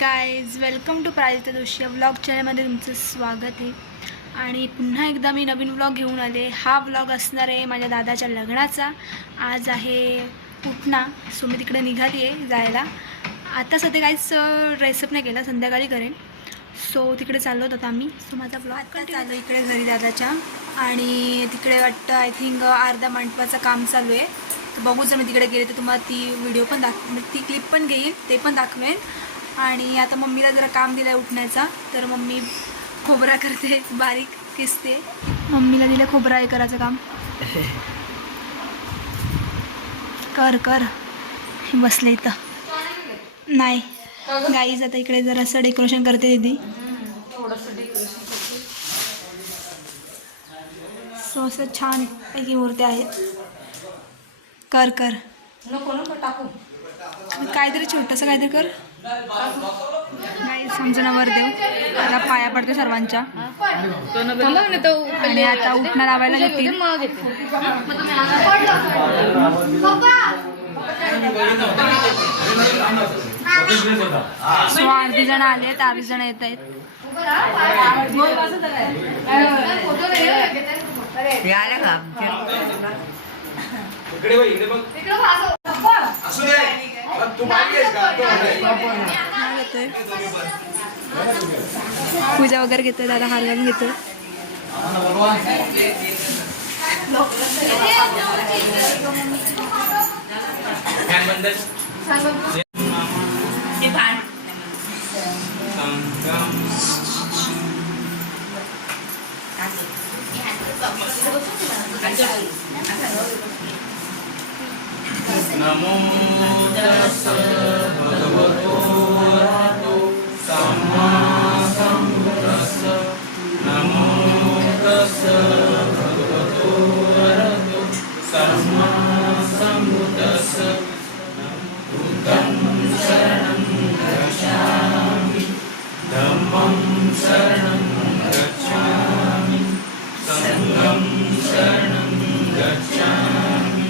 Guys welcome to Prajakta Joshi vlog चॅनलमध्ये तुमचं स्वागत आहे। आणि पुन्हा एकदा मी नवीन व्लॉग घेऊन आले। हा व्लॉग असणार आहे माझ्या दादाच्या लग्नाचा। आज आहे उठणा, सो मी तिकडे निघाली आहे जायला। आता सध्या काहीच ड्रेसअप नाही केला, संध्याकाळी करेन। सो तिकडे चाललो होतो आम्ही। सो माझा व्लॉग पण चाललो इकडे घरी दादाच्या। आणि तिकडे वाटतं आय थिंक अर्धा मंडपाचं काम चालू आहे। तर बघू जर मी तिकडे गेले तर तुम्हाला ती व्हिडिओ पण ती क्लिप पण घेईन, ते पण दाखवेन। आणि आता मम्मीला जरा काम दिलं आहे उठण्याचा, तर मम्मी खोबरा करते, बारीक किसते। मम्मीला दिलं खोबरा हे करायचं काम। कर कर बसले इथं नाही गाईज। आता इकडे जरासं डेकोरेशन करते दीदी, सो असं छान पैकी मूर्ती आहेत। कर कर काहीतरी छोटंसं काहीतरी कर। गाईज आमचं नवरदेव आता पाया पडते सर्वांच्या। आणि आता उठणं लावायला घेतील। सो अर्धी जण आले आहेत, अर्धी जण येत आहेत। पूजा वगैरे घेतोय दादा, हार घालून घेतोय। नमो तस्स भगवतो अरहतो सम्मा सम्बुद्धस्स। नमो तस्स भगवतो अरहतो सम्मा सम्बुद्धस्स। बुद्धं शरणं गच्छामि, धम्मं शरणं गच्छामि, संघं शरणं गच्छामि।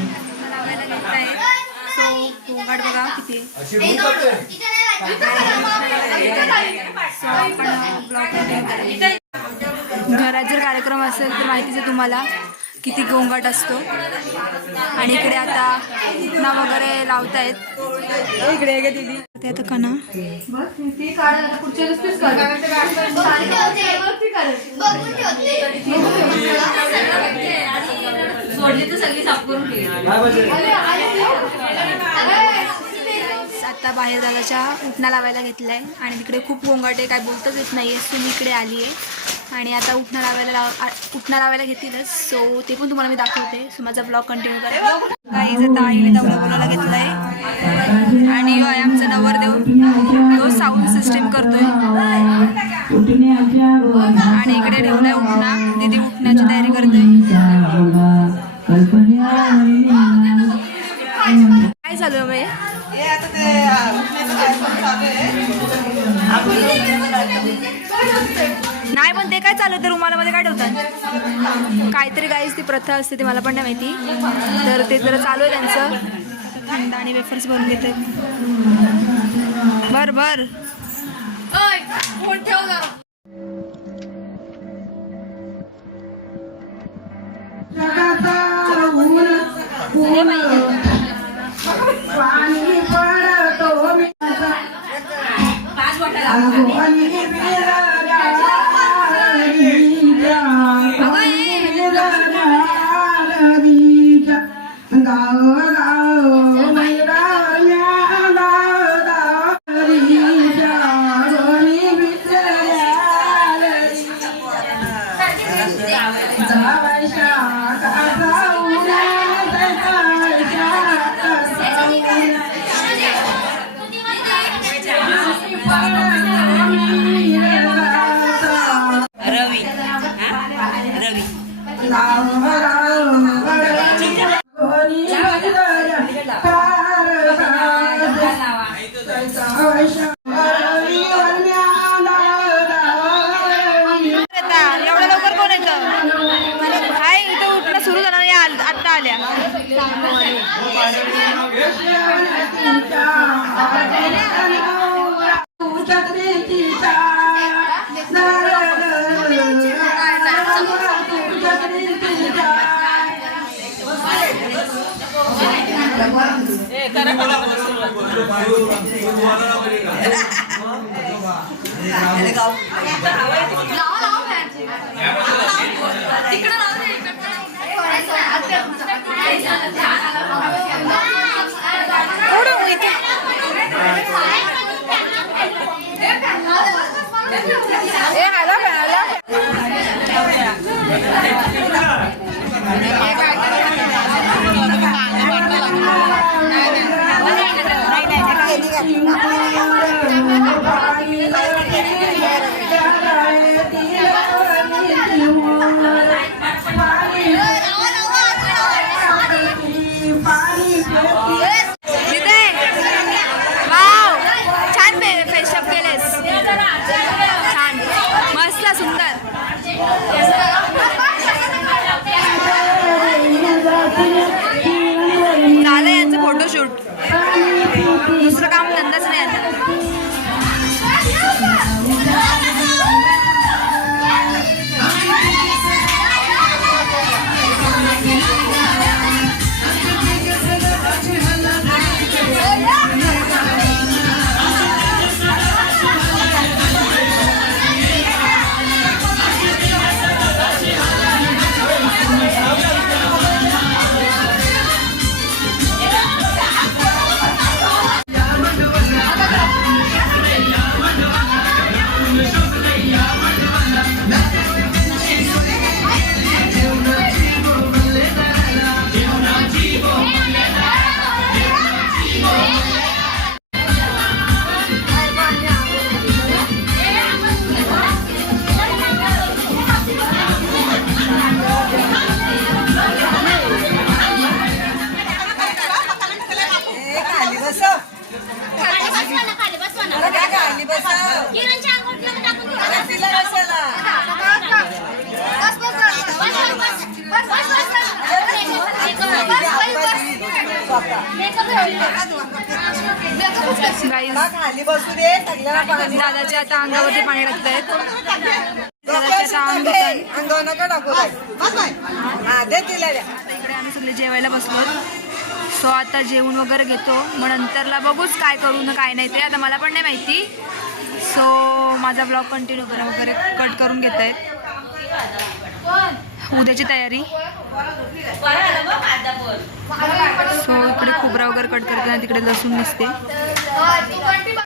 गोंगाट बघा किती घरात जर कार्यक्रम असेल तर माहितीच आहे तुम्हाला किती गोंगाट असतो। आणि इकडे आता उठणा वगैरे लावतायत। इकडे गे दीदी ते आता कना आता बाहेर दादाच्या उठणा लावायला घेतलाय। आणि तिकडे खूप गोंगाट आहे, काय बोलताच येत नाही आहे। सो मी इकडे आली आहे आणि आता उठणा लावायला घेतीलच। सो ते पण तुम्हाला मी दाखवते। सो माझा ब्लॉग कंटिन्यू करा। गाईज आता आईने तबला बोलायला घेतलाय। आणि आमचा नवरदेव तो साऊंड सिस्टम करतोय। आणि इकडे ठेवलाय उठणा, दीदी उठण्याची तयारी करते। काय चालू आहे नाही पण ते काय चालू आहे, रुमालामध्ये काय ठेवतात काहीतरी। गाईज ती प्रथा असते, ती मला पण नाही माहिती। तर ते जरा चालू आहे त्यांचं। थंड आणि वेफर्स भरून घेते बर बर। एवढं लवकर कोण येतं? काय इथं उठणं सुरू झालं नाही, आत्ता आल्या। झालं यांचं फोटोशूट. दुसरं काम धंदाच नाही आता. दादाच्या आता अंगावरती पाणी टाकत आहेत. दादाच्या आता अंग इकडे आम्ही सगळे जेवायला बसलो. सो आता जेवण वगैरे घेतो, मग नंतरला बघूच काय करू ना काय नाही ते आता मला पण नाही माहिती. सो माझा ब्लॉग कंटिन्यू करा वगैरे कट करून घेत आहेत. उद्याची तयारी. सो इकडे खोबरा वगैरे कट करताना तिकडे लसूण दिसते.